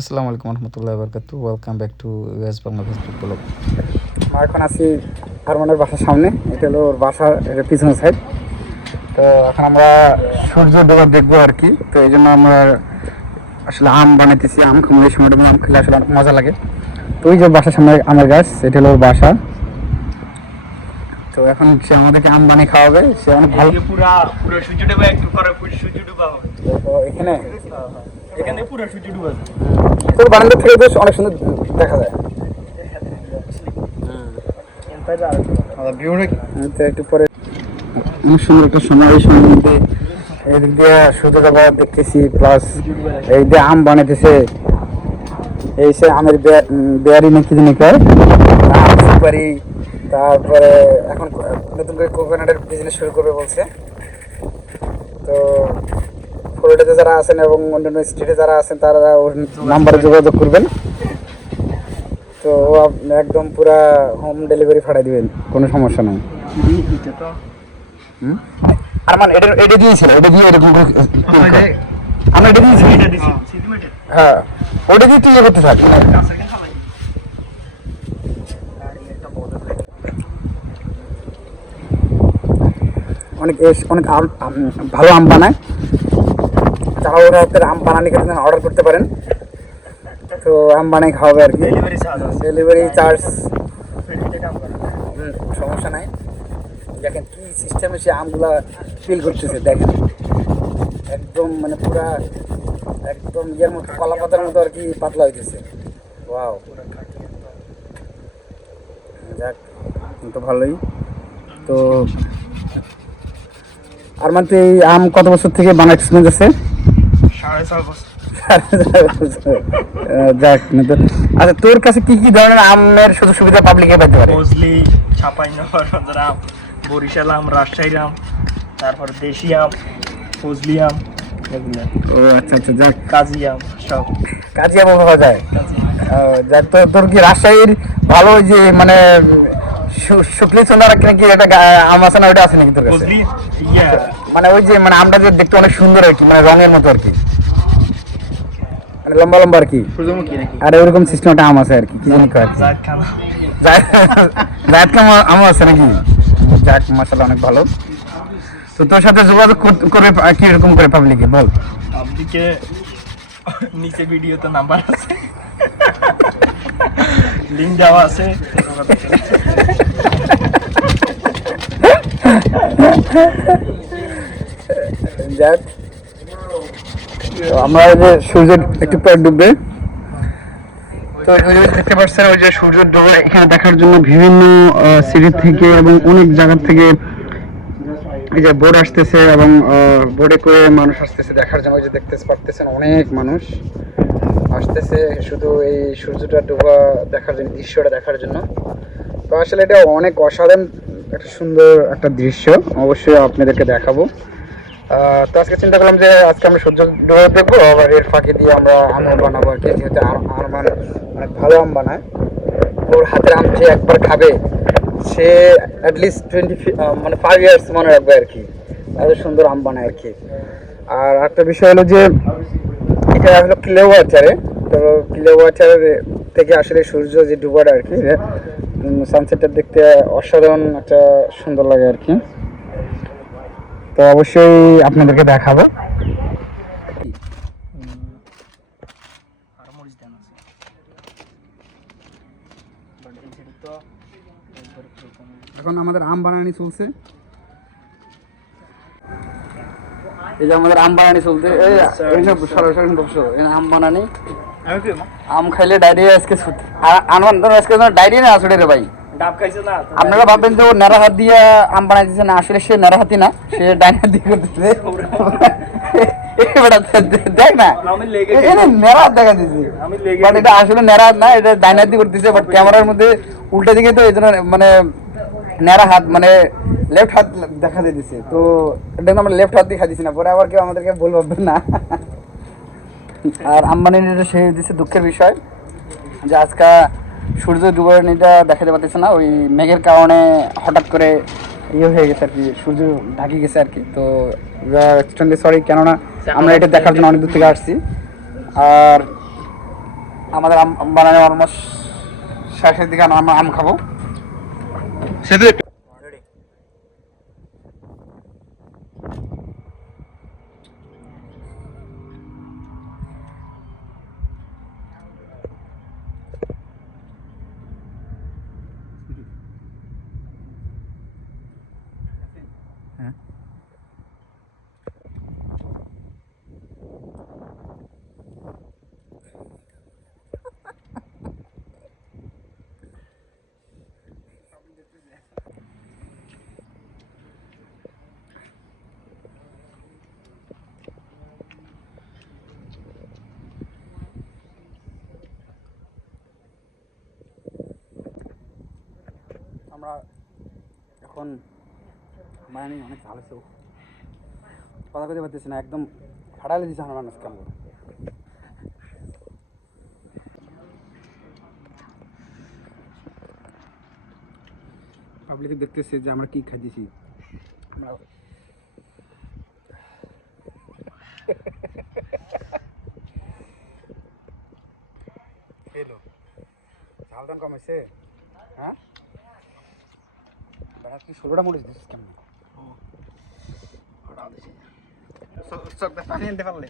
আসসালামু আলাইকুম রহমতুল্লাহি বারাকাতু। Welcome back to US Bangla Facebook blog. আমরা এখন আছি আরমানের বাসার সামনে। এটা হলো ওর বাসার এটা পিছনের সাইড। তো এখন আমরা সূর্য ডোবা দেখবো আর কি। তো এই জন্য আমরা আসলে আম বানাইতেছি। আম খাবো, এই সময়টা আম খেলে আসলে অনেক মজা লাগে। তো ওই যে বাসার সামনে আমের গাছ, এটা হলো ওর বাসা। তো এখন সে আমাদেরকে আম বানিয়ে খাওয়াবে। সে অনেক ভালো। পুরা পুরো সূর্য ডুবা একটু পরে সূর্য ডুবা হবে। তো এখানে এখানে পুরো সূর্য ডুবা আছে। তোর বারান্দা থেকে বেশ অনেক সুন্দর দেখা যায়। তো একটু পরে অনেক সুন্দর একটা সময়, এই সময়ের মধ্যে এদিক দিয়ে সূর্যটা দেখতেছি, প্লাস এই দিয়ে আম বানাইতেছে। এই সে আমের বেয়ারি নাকি জানি কয়, আম সুপারি। তারপরে এখন নতুন করে কোকোনাটের বিজনেস শুরু করবে বলছে। তো ফ্লোরিডাতে যারা আছেন এবং অন্যান্য স্টেটে যারা আছেন তারা ওর নাম্বারে যোগাযোগ করবেন। তো ও একদম পুরা হোম ডেলিভারি পাঠিয়ে দিবেন, কোনো সমস্যা নাই। আর মানে এটা দিয়েছিল, এটা দিয়ে এরকম আমরা এটা দিয়েছি। হ্যাঁ, ওটা দিয়ে তুই ইয়ে করতে থাক। অনেক অনেক ভালো আম বানায়। যারা ওরা হাতের আম বানানি করতে অর্ডার করতে পারেন। তো আম বানাই খাওয়াবে আর কি। ডেলিভারি চার্জ সমস্যা নাই। দেখেন কি সিস্টেমে সে আমগুলা ফিল করতেছে, দেখেন একদম মানে পুরা একদম ইয়ের মতো, কলা পাতার মতো আর কি পাতলা হইতেছে। ওয়াও, যাক তো ভালোই। তো আর মানে এই আম কত বছর থেকে বানার এক্সপিরিয়েন্স আছে? 6.5 বছর। যাক, আচ্ছা তোর কাছে কি কি ধরনের আমের সুযোগ সুবিধা পাবলিকে পেতে পারে? ফজলি, চাঁপাইনবাবগঞ্জের আম, বরিশাল আম, রাজশাহীর আম, তারপর দেশি আম, ফজলি আম, এগুলো। ও আচ্ছা আচ্ছা, যাক। কাজি আম, সব কাজী আম পাওয়া যায়। কাজি। যাক, তো তোর কি রাজশাহীর ভালো ওই যে মানে শুকলি সোনার নাকি একটা আম আছে না, ওইটা আছে নাকি তোর কাছে? ফজলি ইয়া মানে ওই যে মানে আমটা যে দেখতে অনেক সুন্দর আর কি, মানে রঙের মতো আর কি, মানে লম্বা লম্বা আর কি। সূর্যমুখী নাকি? আর ওইরকম সিস্টেম একটা আম আছে আর কি, কি জানি কয়। জায়েদ খান। জায়েদ খান আম আছে নাকি? যাক, মাশাআল্লাহ, অনেক ভালো। তো তোর সাথে যোগাযোগ করবে কি রকম করে পাবলিকে বল? আপনিকে নিচে ভিডিওতে নাম্বার আছে, লিংক দেওয়া আছে। যাক, আমরা ওই যে সূর্য একটু পর ডুববে। তো ওই যে দেখতে পাচ্ছেন, ওই যে সূর্য ডুবে এখানে দেখার জন্য বিভিন্ন সিটি থেকে এবং অনেক জায়গা থেকে এই যে বোট আসতেছে এবং বোটে করে মানুষ আসতেছে দেখার জন্য। ওই যে দেখতে পারতেছেন অনেক মানুষ আসতেছে শুধু এই সূর্যটা ডোবা দেখার জন্য, দৃশ্যটা দেখার জন্য। তো আসলে এটা অনেক অসাধারণ একটা সুন্দর একটা দৃশ্য, অবশ্যই আপনাদেরকে দেখাবো। তো আজকে চিন্তা করলাম যে আজকে আমরা সূর্য ডোবা দেখবো, আবার এর ফাঁকে দিয়ে আমরা আমও বানাবো আর কি। যেহেতু আরমান অনেক ভালো আম বানায়, ওর হাতের আম যে একবার খাবে সে অ্যাটলিস্ট 5 ইয়ার্স মনে রাখবে আর কি, এত সুন্দর আম বানায় আর কি। আর একটা বিষয় হলো যে এটা হলো ক্লেওয়াচারে। তো ক্লেওয়াচার থেকে আসলে সূর্য যে ডুবাটা আর কি, সানসেটটা দেখতে অসাধারণ একটা সুন্দর লাগে আর কি। তো অবশ্যই আপনাদেরকে দেখাবো। এখন আমাদের আম বানানি চলছে। এই যে আমাদের আম বানানি চলছে, সরাসরি বসো, আম বানানি। আম খাইলে ডায়রিয়া আজকে আনন্দ, আজকে ডায়রিয়া না আসলে রে ভাই। আপনারা ভাববেন যে ও নেড়া হাত দিয়ে আম বানাই দিচ্ছে, না আসলে সে নেড়া হাতি না, সে ডাইন হাত দিয়ে করতেছে। দেখ না, নেড়া হাত দেখা দিচ্ছে, বাট এটা আসলে নেড়া হাত না, এটা ডাইন হাত দিয়ে করতেছে। বাট ক্যামেরার মধ্যে উল্টা দিকে তো এই জন্য মানে নেড়া হাত মানে লেফট হাত দেখা দিতেছে। তো এটা আমরা লেফট হাত দিয়ে খাইতেছি না, পরে আবার কেউ আমাদেরকে ভুল ভাববেন না। আর আম্বানিটা সে দিচ্ছে দুঃখের বিষয় যে আজকে সূর্য ডুবানিটা দেখাতে পারতেছে না, ওই মেঘের কারণে হঠাৎ করে ইয়ে হয়ে গেছে আর কি, সূর্য ঢাকি গেছে আর কি। তো এক্সট্রিমলি সরি, কেননা আমরা এটা দেখার জন্য অনেক দূর থেকে আসছি। আর আমাদের আম বানানো অলমোস্ট শেষের দিকে আমরা আম খাবো সেতু একটু আমরা এখন মানে অনেক ভালো ছিল কথা কইতে পারতেছি না একদম ফাটালে দিচ্ছে আমার মানুষ কেমন পাবলিকে দেখতেছে যে আমরা কি খাইতেছি আমরা খেলো ঝাল দাম কমেছে হ্যাঁ বেড়া তুই 16টা মরিচ দিচ্ছিস কেমন পানি আনতে পারলে